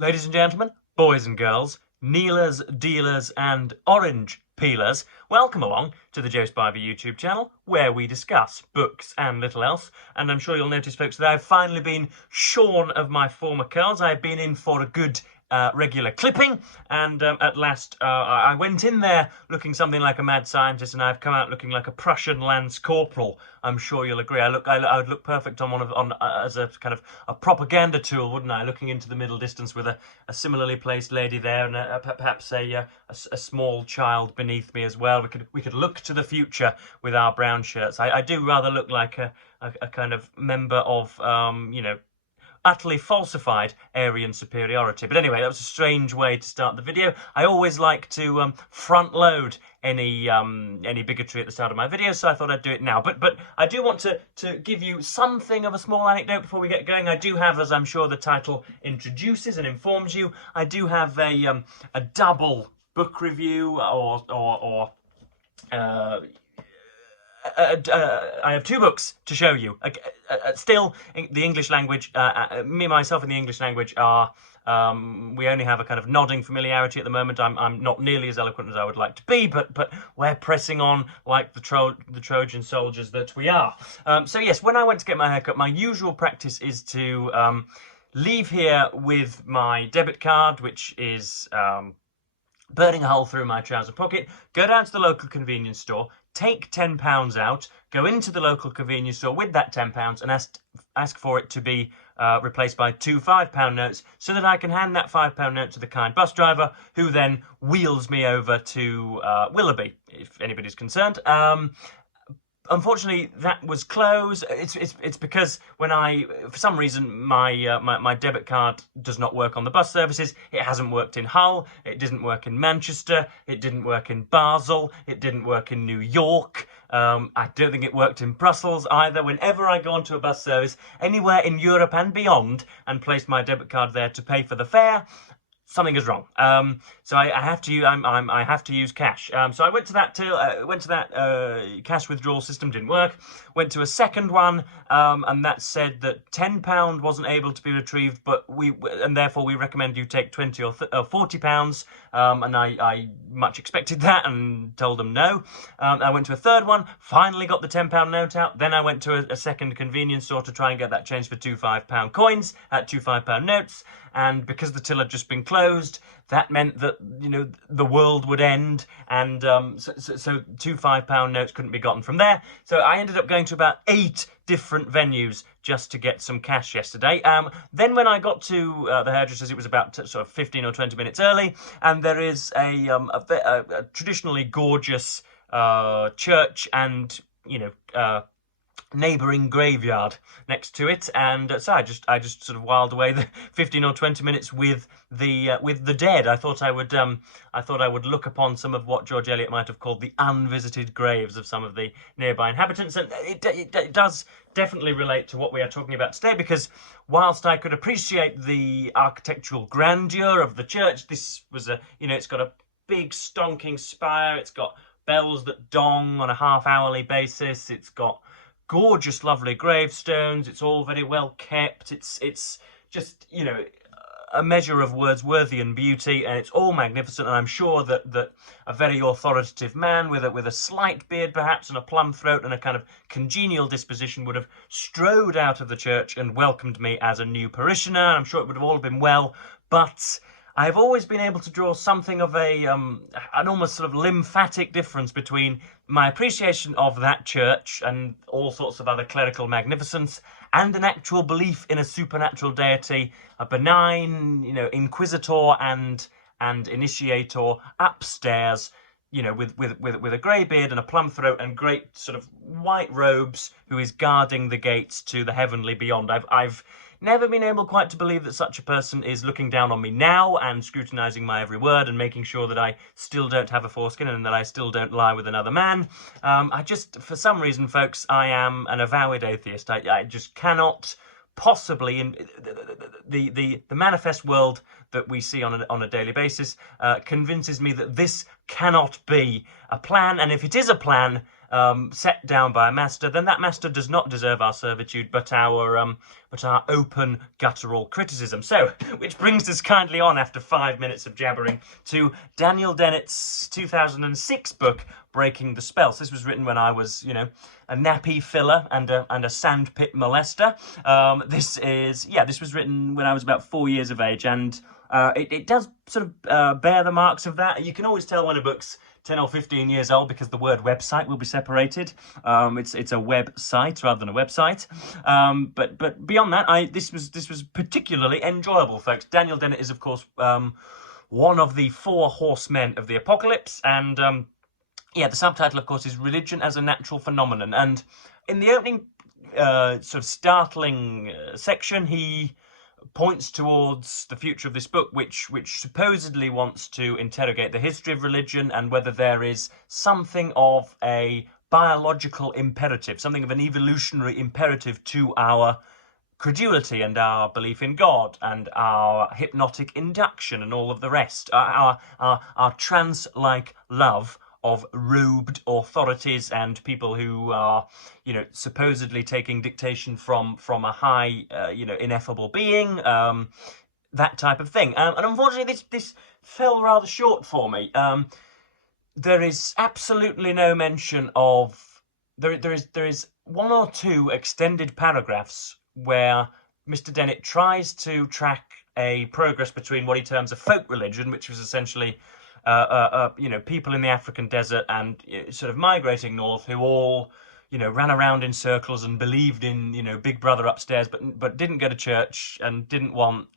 Ladies and gentlemen, boys and girls, kneelers, dealers and orange peelers, welcome along to the Joe Spivey YouTube channel where we discuss books and little else. And I'm sure you'll notice, folks, that I've finally been shorn of my former curls. I've been in for a good regular clipping, and at last I went in there looking something like a mad scientist, and I've come out looking like a Prussian lance corporal. I'm sure you'll agree. I would look perfect on as a kind of a propaganda tool, wouldn't I? Looking into the middle distance with a similarly placed lady there, and perhaps a small child beneath me as well. We could look to the future with our brown shirts. I do rather look like a kind of member of utterly falsified Aryan superiority. But anyway, that was a strange way to start the video. I always like to front load any bigotry at the start of my videos, so I thought I'd do it now. But I do want to give you something of a small anecdote before we get going. I do have, as I'm sure the title introduces and informs you, I do have a double book review I have two books to show you. Still, the English language, myself and the English language are, we only have a kind of nodding familiarity at the moment. I'm not nearly as eloquent as I would like to be, but we're pressing on like the Trojan soldiers that we are. So yes, when I went to get my haircut, my usual practice is to leave here with my debit card, which is burning a hole through my trouser pocket, go down to the local convenience store, take £10 out, go into the local convenience store with that £10 and ask for it to be replaced by two £5 notes, so that I can hand that £5 note to the kind bus driver, who then wheels me over to Willoughby, if anybody's concerned. Unfortunately, that was closed. It's because when for some reason, my debit card does not work on the bus services. It hasn't worked in Hull. It didn't work in Manchester. It didn't work in Basel. It didn't work in New York. I don't think it worked in Brussels either. Whenever I go onto a bus service anywhere in Europe and beyond and place my debit card there to pay for the fare, something is wrong. So I have to use I have to use cash. So I went to that cash withdrawal system, didn't work. Went to a second one, and that said that £10 wasn't able to be retrieved, but therefore we recommend you take £20 or £40. And I much expected that and told them no. I went to a third one, finally got the £10 note out. Then I went to a second convenience store to try and get that changed for two £5 coins at two £5 notes. And because the till had just been closed, that meant that, the world would end, and so two £5 notes couldn't be gotten from there. So I ended up going to about 8 different venues just to get some cash yesterday. Then when I got to the hairdressers, it was about sort of 15 or 20 minutes early, and there is a traditionally gorgeous church and neighbouring graveyard next to it, and so I just sort of whiled away the 15 or 20 minutes with the dead. I thought I would look upon some of what George Eliot might have called the unvisited graves of some of the nearby inhabitants, and it does definitely relate to what we are talking about today, because whilst I could appreciate the architectural grandeur of the church, this was it's got a big stonking spire, it's got bells that dong on a half-hourly basis, it's got gorgeous, lovely gravestones. It's all very well kept. It's just, a measure of Wordsworthian beauty, and it's all magnificent. And I'm sure that a very authoritative man with a slight beard, perhaps, and a plumb throat and a kind of congenial disposition would have strode out of the church and welcomed me as a new parishioner. I'm sure it would have all been well, but I've always been able to draw something of an almost sort of lymphatic difference between my appreciation of that church and all sorts of other clerical magnificence, and an actual belief in a supernatural deity, a benign, inquisitor and initiator upstairs, with a grey beard and a plumb throat and great sort of white robes, who is guarding the gates to the heavenly beyond. I've never been able quite to believe that such a person is looking down on me now and scrutinising my every word and making sure that I still don't have a foreskin and that I still don't lie with another man. For some reason, folks, I am an avowed atheist. I just cannot possibly, in the manifest world that we see on a daily basis, convinces me that this cannot be a plan, and if it is a plan set down by a master, then that master does not deserve our servitude, but our open guttural criticism. So, which brings us kindly on, after 5 minutes of jabbering, to Daniel Dennett's 2006 book, Breaking the Spell. So this was written when I was, you know, a nappy filler and a sandpit molester. This was written when I was about 4 years of age, and it does sort of bear the marks of that. You can always tell when a book's 10 or 15 years old because the word website will be separated. It's a website rather than a website. But beyond that, this was particularly enjoyable, folks. Daniel Dennett is, of course, one of the 4 horsemen of the apocalypse, and the subtitle, of course, is Religion as a Natural Phenomenon. And in the opening sort of startling section, he points towards the future of this book, which supposedly wants to interrogate the history of religion and whether there is something of a biological imperative, something of an evolutionary imperative to our credulity and our belief in God and our hypnotic induction and all of the rest, our trance-like love of robed authorities and people who are, you know, supposedly taking dictation from a high, ineffable being, that type of thing. And unfortunately, this fell rather short for me. There is absolutely no mention of there is 1 or 2 extended paragraphs where Mr. Dennett tries to track a progress between what he terms a folk religion, which was essentially people in the African desert and sort of migrating north who all, ran around in circles and believed in, Big Brother upstairs, but didn't go to church and didn't want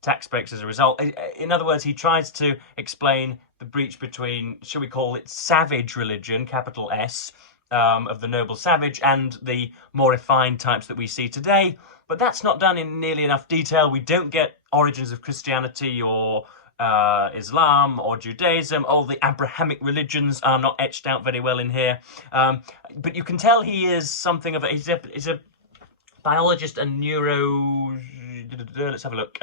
tax breaks as a result. In other words, he tries to explain the breach between, shall we call it, savage religion, capital S, of the noble savage, and the more refined types that we see today. But that's not done in nearly enough detail. We don't get origins of Christianity or Islam or Judaism. All the Abrahamic religions are not etched out very well in here. But you can tell he is something of he's a biologist and neuro... Let's have a look.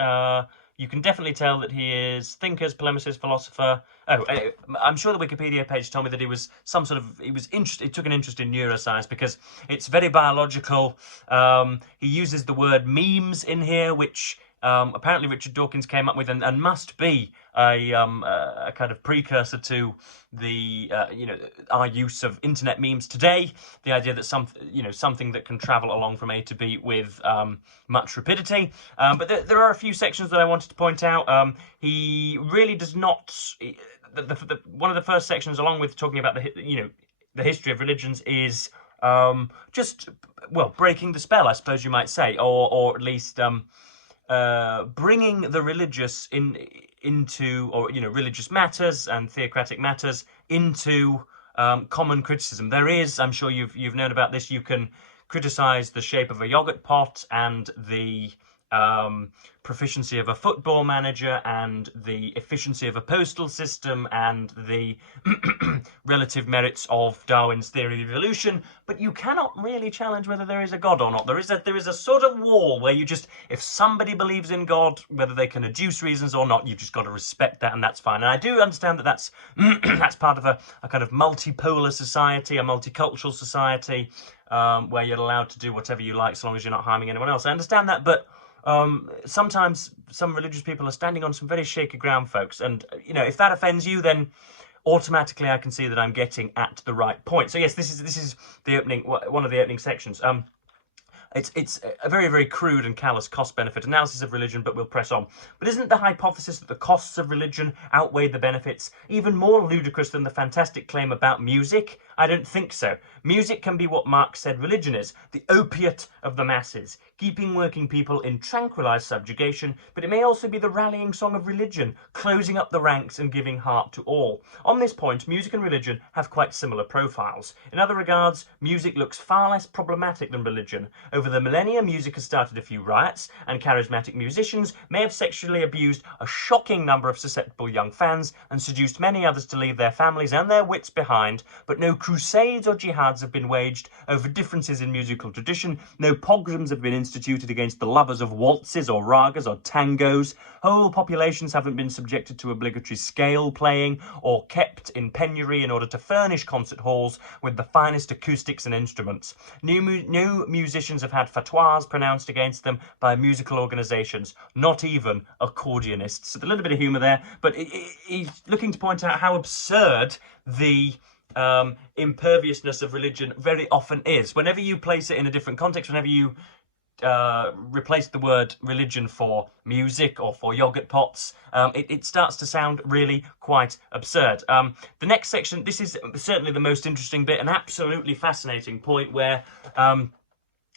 You can definitely tell that he is thinkers, polemicist, philosopher. I'm sure the Wikipedia page told me that he was he took an interest in neuroscience because it's very biological. He uses the word memes in here, which apparently Richard Dawkins came up with, and must be a kind of precursor to the our use of internet memes today. The idea that something that can travel along from A to B with much rapidity. But there are a few sections that I wanted to point out. He really does not. One of the first sections, along with talking about the history of religions, is breaking the spell, I suppose you might say, or at least bringing the religious into religious matters and theocratic matters into common criticism. There is, I'm sure you've known about this, you can criticize the shape of a yogurt pot and the proficiency of a football manager and the efficiency of a postal system and the relative merits of Darwin's theory of evolution, but you cannot really challenge whether there is a God or not. There is a sort of wall where if somebody believes in God, whether they can adduce reasons or not, you've just got to respect that, and that's fine. And I do understand that that's that's part of a kind of multipolar society, a multicultural society, where you're allowed to do whatever you like so long as you're not harming anyone else. I understand that, but sometimes some religious people are standing on some very shaky ground, folks, and if that offends you, then automatically I can see that I'm getting at the right point. So yes, this is the opening, one of the opening sections. It's a very, very crude and callous cost-benefit analysis of religion, but we'll press on. But isn't the hypothesis that the costs of religion outweigh the benefits even more ludicrous than the fantastic claim about music? I don't think so. Music can be what Marx said religion is, the opiate of the masses, keeping working people in tranquilized subjugation, but it may also be the rallying song of religion, closing up the ranks and giving heart to all. On this point, music and religion have quite similar profiles. In other regards, music looks far less problematic than religion. Over Over the millennia, music has started a few riots, and charismatic musicians may have sexually abused a shocking number of susceptible young fans and seduced many others to leave their families and their wits behind, but no crusades or jihads have been waged over differences in musical tradition, no pogroms have been instituted against the lovers of waltzes or ragas or tangos, whole populations haven't been subjected to obligatory scale playing or kept in penury in order to furnish concert halls with the finest acoustics and instruments. No musicians have had fatwas pronounced against them by musical organisations, not even accordionists. So a little bit of humour there, but he's looking to point out how absurd the imperviousness of religion very often is. Whenever you place it in a different context, whenever you replace the word religion for music or for yogurt pots, it starts to sound really quite absurd. The next section, this is certainly the most interesting bit, an absolutely fascinating point where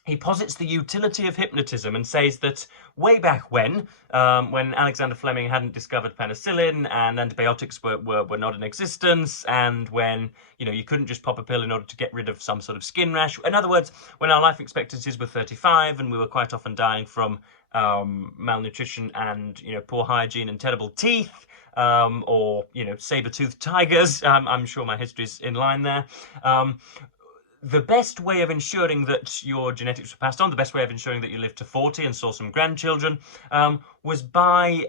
he posits the utility of hypnotism and says that way back when Alexander Fleming hadn't discovered penicillin and antibiotics were not in existence, and when you couldn't just pop a pill in order to get rid of some sort of skin rash. In other words, when our life expectancies were 35 and we were quite often dying from malnutrition and poor hygiene and terrible teeth, or saber-toothed tigers. I'm sure my history's in line there. The best way of ensuring that your genetics were passed on, the best way of ensuring that you lived to 40 and saw some grandchildren, was by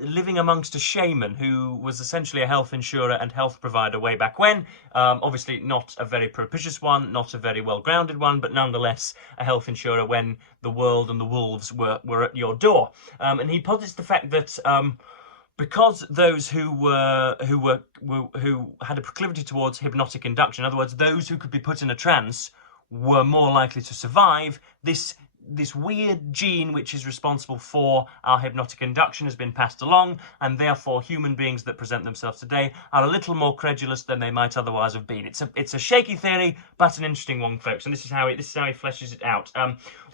living amongst a shaman who was essentially a health insurer and health provider way back when. Obviously not a very propitious one, not a very well-grounded one, but nonetheless a health insurer when the world and the wolves were at your door. And he posits the fact that because those who had a proclivity towards hypnotic induction, in other words, those who could be put in a trance, were more likely to survive, this weird gene which is responsible for our hypnotic induction has been passed along, and therefore human beings that present themselves today are a little more credulous than they might otherwise have been. It's a shaky theory, but an interesting one, folks, and this is how he fleshes it out.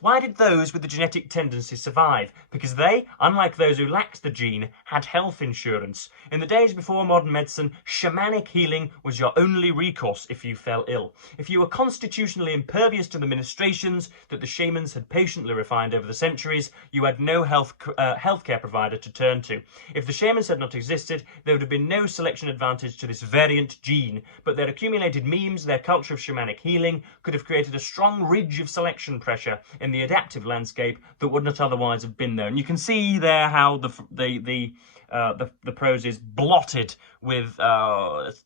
Why did those with the genetic tendency survive? Because they, unlike those who lacked the gene, had health insurance. In the days before modern medicine, shamanic healing was your only recourse if you fell ill. If you were constitutionally impervious to the ministrations that the shamans had patiently refined over the centuries, you had no healthcare provider to turn to. If the shamans had not existed, there would have been no selection advantage to this variant gene, but their accumulated memes, their culture of shamanic healing, could have created a strong ridge of selection pressure in the adaptive landscape that would not otherwise have been there. And you can see there how the prose is blotted with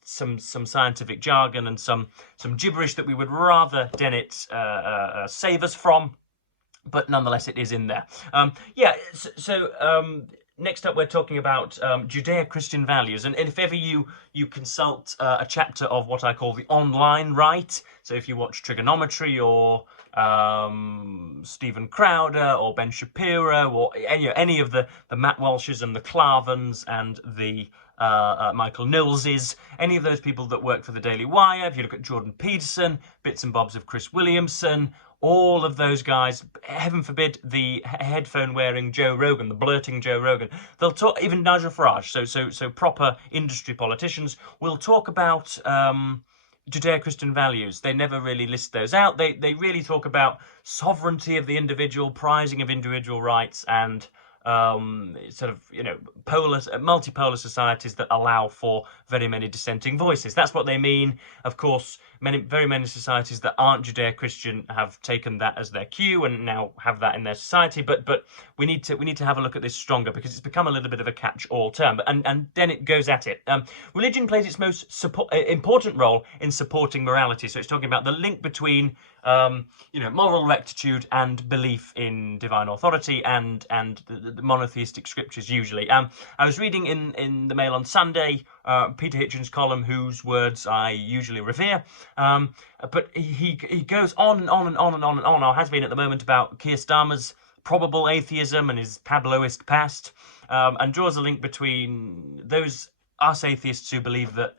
some scientific jargon and some gibberish that we would rather Dennett save us from, but nonetheless it is in there. Next up, we're talking about Judeo-Christian values, and if ever you consult a chapter of what I call the online right, so if you watch Trigonometry or Stephen Crowder or Ben Shapiro or any of the Matt Walshes and the Clavens and the Michael Knowleses, any of those people that work for the Daily Wire, if you look at Jordan Peterson, bits and bobs of Chris Williamson, all of those guys, heaven forbid the headphone-wearing Joe Rogan, the blurting Joe Rogan, they'll talk, even Nigel Farage, so proper industry politicians, will talk about Judeo-Christian values. They never really list those out. They really talk about sovereignty of the individual, prizing of individual rights, and multipolar societies that allow for very many dissenting voices. That's what they mean. Of course, very many societies that aren't Judeo-Christian have taken that as their cue and now have that in their society. But we need to have a look at this stronger, because it's become a little bit of a catch-all term. And then it goes at it. Religion plays its most important role in supporting morality. So it's talking about the link between moral rectitude and belief in divine authority and the monotheistic scriptures usually. I was reading in the Mail on Sunday Peter Hitchens' column, whose words I usually revere, but he goes on and on and on and on and on, or has been at the moment, about Keir Starmer's probable atheism and his Pabloist past, and draws a link between us atheists who believe that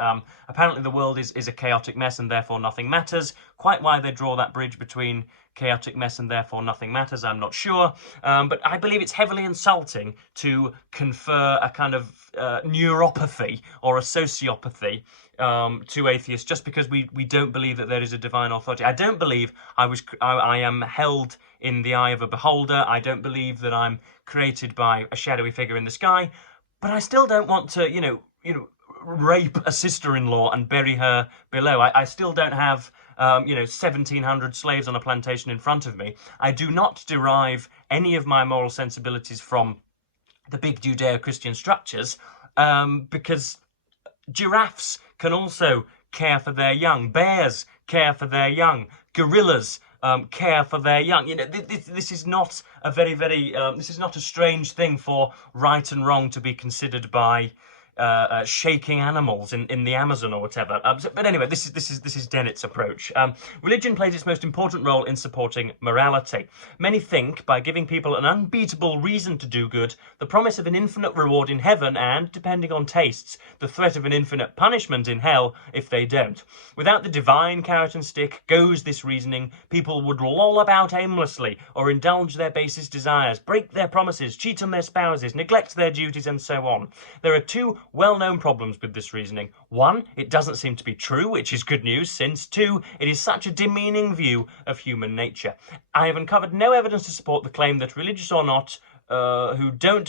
apparently the world is a chaotic mess and therefore nothing matters. Quite why they draw that bridge between chaotic mess and therefore nothing matters, I'm not sure. But I believe it's heavily insulting to confer a kind of neuropathy or a sociopathy to atheists just because we don't believe that there is a divine authority. I don't believe I am held in the eye of a beholder. I don't believe that I'm created by a shadowy figure in the sky, but I still don't want to, rape a sister-in-law and bury her below. I still don't have 1,700 slaves on a plantation in front of me. I do not derive any of my moral sensibilities from the big Judeo-Christian structures, because giraffes can also care for their young. Bears care for their young. Gorillas care for their young. This is not a this is not a strange thing for right and wrong to be considered by shaking animals in the Amazon or whatever. But anyway, this is Dennett's approach. Religion plays its most important role in supporting morality. Many think, by giving people an unbeatable reason to do good, the promise of an infinite reward in heaven and, depending on tastes, the threat of an infinite punishment in hell if they don't. Without the divine carrot and stick goes this reasoning, people would loll about aimlessly or indulge their basest desires, break their promises, cheat on their spouses, neglect their duties, and so on. There are two well-known problems with this reasoning. One, it doesn't seem to be true, which is good news, since two, it is such a demeaning view of human nature. I have uncovered no evidence to support the claim that religious or not,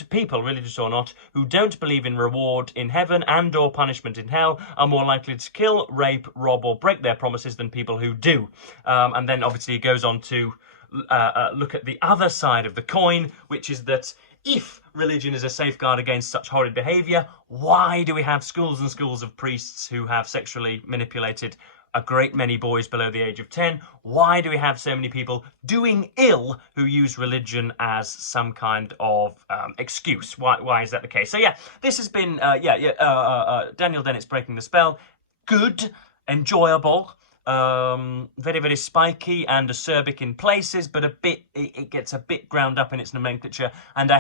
people, religious or not, who don't believe in reward in heaven and or punishment in hell are more likely to kill, rape, rob or break their promises than people who do. And then obviously he goes on to look at the other side of the coin, which is that if religion is a safeguard against such horrid behaviour, why do we have schools and schools of priests who have sexually manipulated a great many boys below the age of 10? Why do we have so many people doing ill who use religion as some kind of excuse? Why is that the case? So yeah, this has been Daniel Dennett's Breaking the Spell. Good, enjoyable. Very spiky and acerbic in places, but it gets a bit ground up in its nomenclature, and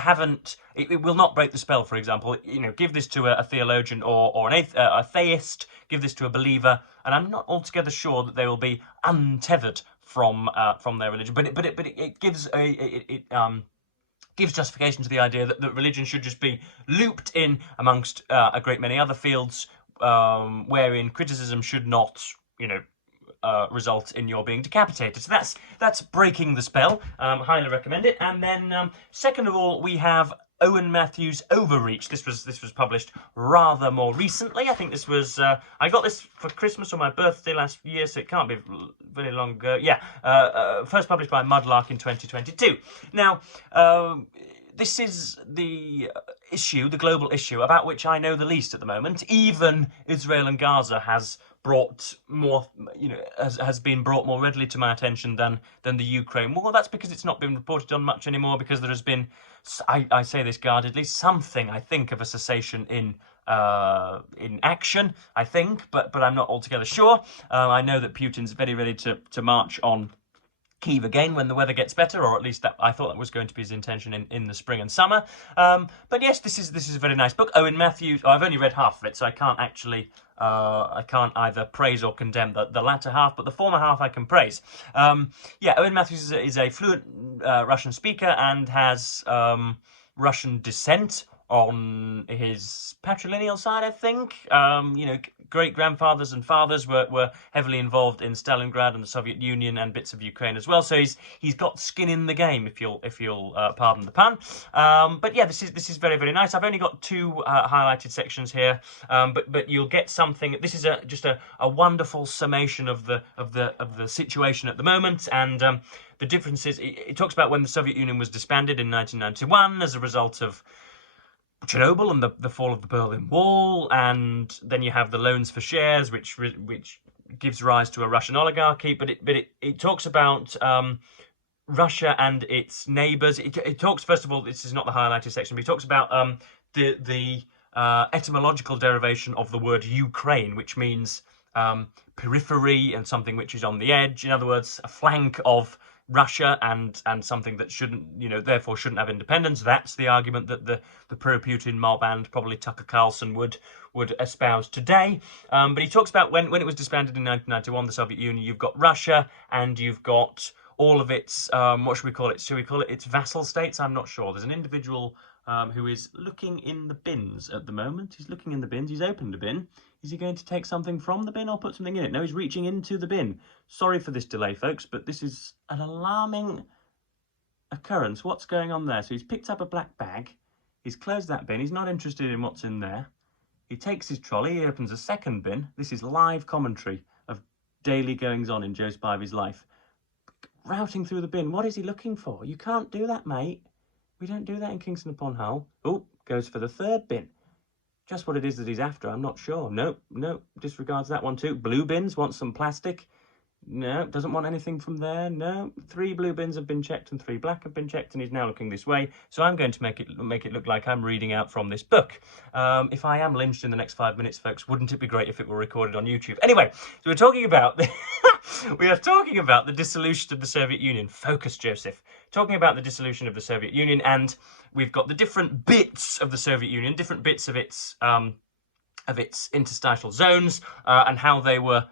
it will not break the spell. For example, give this to a theologian or a theist, give this to a believer, and I'm not altogether sure that they will be untethered from their religion. But it gives gives justification to the idea that religion should just be looped in amongst a great many other fields, wherein criticism should not, result in your being decapitated. So that's Breaking the Spell. Highly recommend it. And then second of all, we have Owen Matthews' Overreach. This was published rather more recently. I think this was I got this for Christmas or my birthday last year, so it can't be very long ago. Yeah, first published by Mudlark in 2022. Now, this is the issue, the global issue, about which I know the least at the moment. Even Israel and Gaza has brought more, has been brought more readily to my attention than the Ukraine war. That's because it's not been reported on much anymore, because there has been, I say this guardedly, something, I think, of a cessation in action, I think, but I'm not altogether sure. I know that Putin's very ready to march on Kyiv again when the weather gets better, or at least I thought that was going to be his intention in the spring and summer. But yes, this is a very nice book. Owen Matthews, I've only read half of it, so I can't actually I can't either praise or condemn the latter half, but the former half I can praise. Owen Matthews is a fluent Russian speaker and has Russian descent on his patrilineal side, I think. Great-grandfathers and fathers were heavily involved in Stalingrad and the Soviet Union and bits of Ukraine as well. So he's got skin in the game, if you'll pardon the pun. But yeah, this is very, very nice. I've only got two highlighted sections here, but you'll get something. This is just a wonderful summation of the situation at the moment, and the differences. It talks about when the Soviet Union was disbanded in 1991 as a result of Chernobyl and the fall of the Berlin Wall, and then you have the loans for shares, which gives rise to a Russian oligarchy. But it talks about Russia and its neighbours. It talks, first of all, this is not the highlighted section, but it talks about the etymological derivation of the word Ukraine, which means periphery and something which is on the edge. In other words, a flank of Russia and something that therefore shouldn't have independence. That's the argument that the pro-Putin mob and probably Tucker Carlson would espouse today. But he talks about when it was disbanded in 1991, the Soviet Union, you've got Russia and you've got all of its, what should we call it? Should we call it its vassal states? I'm not sure. There's an individual who is looking in the bins at the moment. He's looking in the bins. He's opened a bin. Is he going to take something from the bin or put something in it? No, he's reaching into the bin. Sorry for this delay, folks, but this is an alarming occurrence. What's going on there? So he's picked up a black bag. He's closed that bin. He's not interested in what's in there. He takes his trolley. He opens a second bin. This is live commentary of daily goings-on in Joe Spivey's life. Routing through the bin. What is he looking for? You can't do that, mate. We don't do that in Kingston upon Hull. Oh, goes for the third bin. Just what it is that he's after, I'm not sure. No, disregards that one too. Blue bins, wants some plastic. No, doesn't want anything from there. No, 3 blue bins have been checked and 3 black have been checked, and he's now looking this way. So I'm going to make it look like I'm reading out from this book. If I am lynched in the next 5 minutes, folks, wouldn't it be great if it were recorded on YouTube? Anyway, so we're talking about we are talking about the dissolution of the Soviet Union. Focus, Joseph. Talking about the dissolution of the Soviet Union, and we've got the different bits of the Soviet Union, different bits of its interstitial zones, and how they were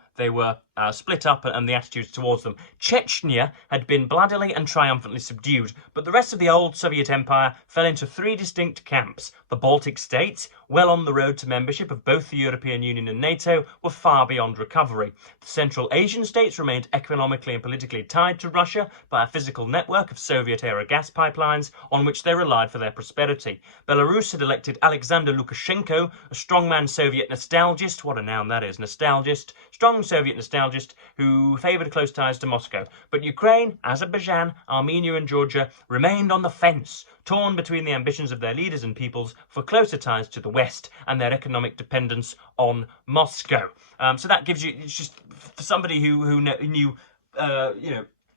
split up and the attitudes towards them. Chechnya had been bloodily and triumphantly subdued, but the rest of the old Soviet Empire fell into 3 distinct camps. The Baltic states, well on the road to membership of both the European Union and NATO, were far beyond recovery. The Central Asian states remained economically and politically tied to Russia by a physical network of Soviet-era gas pipelines on which they relied for their prosperity. Belarus had elected Alexander Lukashenko, a strongman Soviet nostalgist, what a noun that is, nostalgist, strong Soviet nostalgist who favoured close ties to Moscow. But Ukraine, Azerbaijan, Armenia and Georgia remained on the fence, torn between the ambitions of their leaders and peoples for closer ties to the West and their economic dependence on Moscow. So that gives you, it's just for somebody who knew,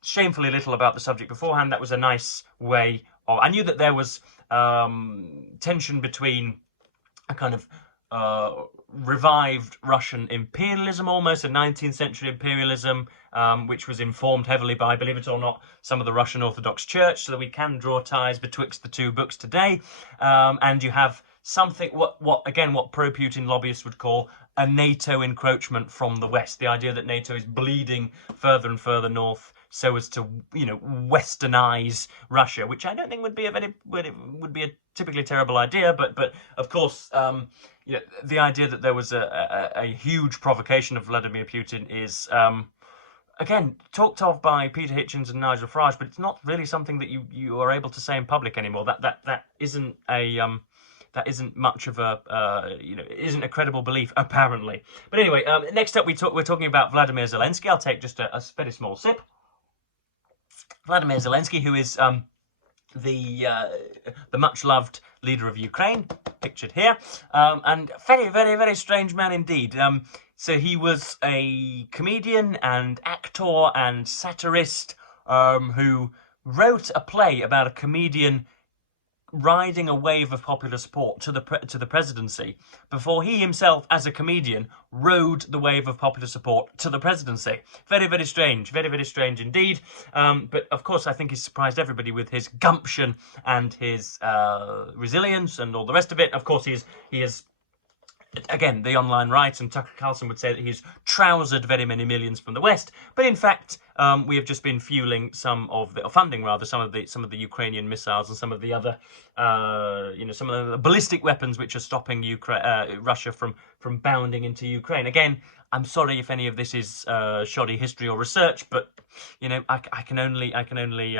shamefully little about the subject beforehand, that was a nice way of, I knew that there was tension between a kind of revived Russian imperialism, almost a 19th century imperialism, which was informed heavily by, believe it or not, some of the Russian Orthodox Church, so that we can draw ties betwixt the two books today. And you have something, what pro-Putin lobbyists would call a NATO encroachment from the West. The idea that NATO is bleeding further and further north so as to, westernize Russia, which I don't think would be a typically terrible idea, but of course, the idea that there was a huge provocation of Vladimir Putin is, again, talked of by Peter Hitchens and Nigel Farage, but it's not really something that you are able to say in public anymore. That isn't that isn't much of a isn't a credible belief, apparently. But anyway, next up we're talking about Vladimir Zelinsky. I'll take just a very small sip. Vladimir Zelinsky, who is the much-loved leader of Ukraine, pictured here, and very, very, very strange man indeed. So he was a comedian and actor and satirist who wrote a play about a comedian riding a wave of popular support to the presidency before he himself, as a comedian, rode the wave of popular support to the presidency. Very, very strange. Very, very strange indeed. But of course, I think he's surprised everybody with his gumption and his resilience and all the rest of it. Of course, he is again, the online right, and Tucker Carlson would say that he's trousered very many millions from the West. But in fact, we have just been fueling some of the Ukrainian missiles and some of the other, some of the ballistic weapons which are stopping Russia from bounding into Ukraine. Again, I'm sorry if any of this is shoddy history or research, but I can only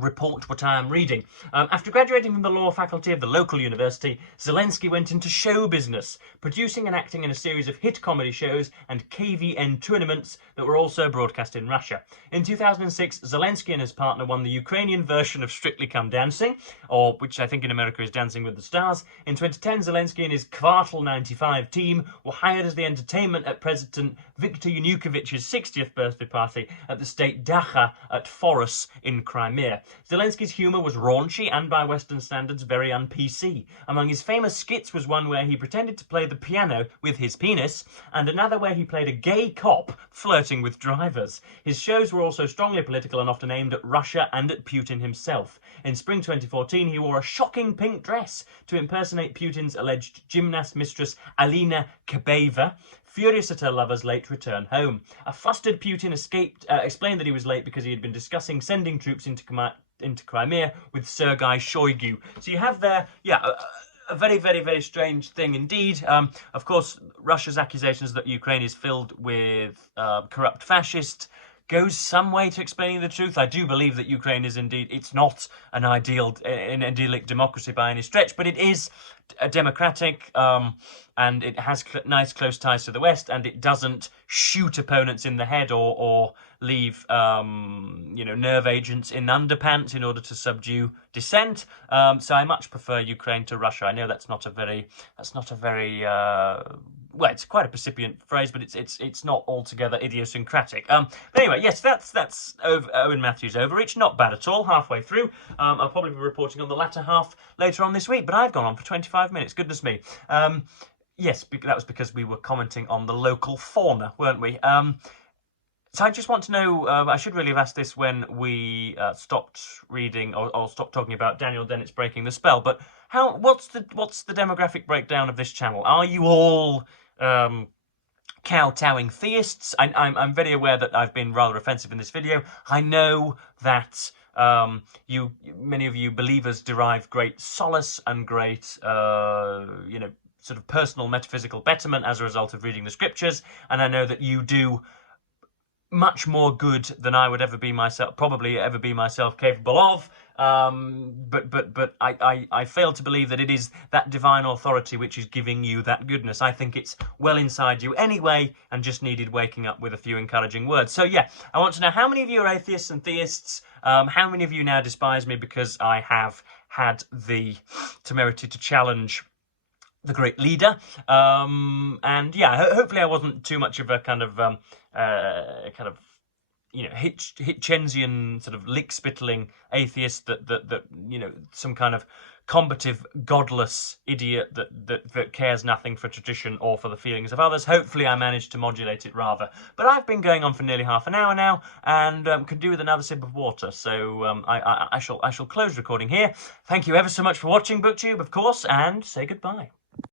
report what I am reading. After graduating from the law faculty of the local university, Zelensky went into show business, producing and acting in a series of hit comedy shows and KVN tournaments that were also broadcast in Russia. In 2006, Zelensky and his partner won the Ukrainian version of Strictly Come Dancing, or which I think in America is Dancing with the Stars. In 2010, Zelensky and his Kvartal 95 team were hired as the entertainment at President Viktor Yanukovych's 60th birthday party at the state Dacha at Foros in Crimea. Zelensky's humour was raunchy and, by Western standards, very un-PC. Among his famous skits was one where he pretended to play the piano with his penis, and another where he played a gay cop flirting with drivers. His shows were also strongly political and often aimed at Russia and at Putin himself. In spring 2014, he wore a shocking pink dress to impersonate Putin's alleged gymnast mistress Alina Kabeva, furious at her lover's late return home. A flustered Putin explained that he was late because he had been discussing sending troops into Crimea with Sergei Shoigu. So you have there, a very, very, very strange thing indeed. Of course, Russia's accusations that Ukraine is filled with corrupt fascists goes some way to explaining the truth. I do believe that Ukraine is indeed, it's not an idyllic democracy by any stretch, but it is a democratic, and it has nice close ties to the West, and it doesn't shoot opponents in the head or leave nerve agents in underpants in order to subdue dissent. So I much prefer Ukraine to Russia. I know that's not a very well, it's quite a precipient phrase, but it's not altogether idiosyncratic. But anyway, yes, that's Owen Matthews' Overreach. Not bad at all. Halfway through. I'll probably be reporting on the latter half later on this week, but I've gone on for 25 minutes. Goodness me. Yes, that was because we were commenting on the local fauna, weren't we? So I just want to know, I should really have asked this when we stopped reading or stopped talking about Daniel Dennett's Breaking the Spell, but what's the demographic breakdown of this channel? Are you all kowtowing theists? I'm very aware that I've been rather offensive in this video. I know that many of you believers derive great solace and great sort of personal metaphysical betterment as a result of reading the scriptures, and I know that you do much more good than I would probably ever be myself capable of. But I fail to believe that it is that divine authority which is giving you that goodness. I think it's well inside you anyway, and just needed waking up with a few encouraging words. So yeah, I want to know how many of you are atheists and theists. How many of you now despise me because I have had the temerity to challenge the great leader, and yeah, hopefully I wasn't too much of a kind of Hitchensian sort of lick-spittling atheist that some kind of combative, godless idiot that cares nothing for tradition or for the feelings of others. Hopefully I managed to modulate it rather. But I've been going on for nearly half an hour now, and could do with another sip of water. So I shall close recording here. Thank you ever so much for watching, BookTube, of course, and say goodbye.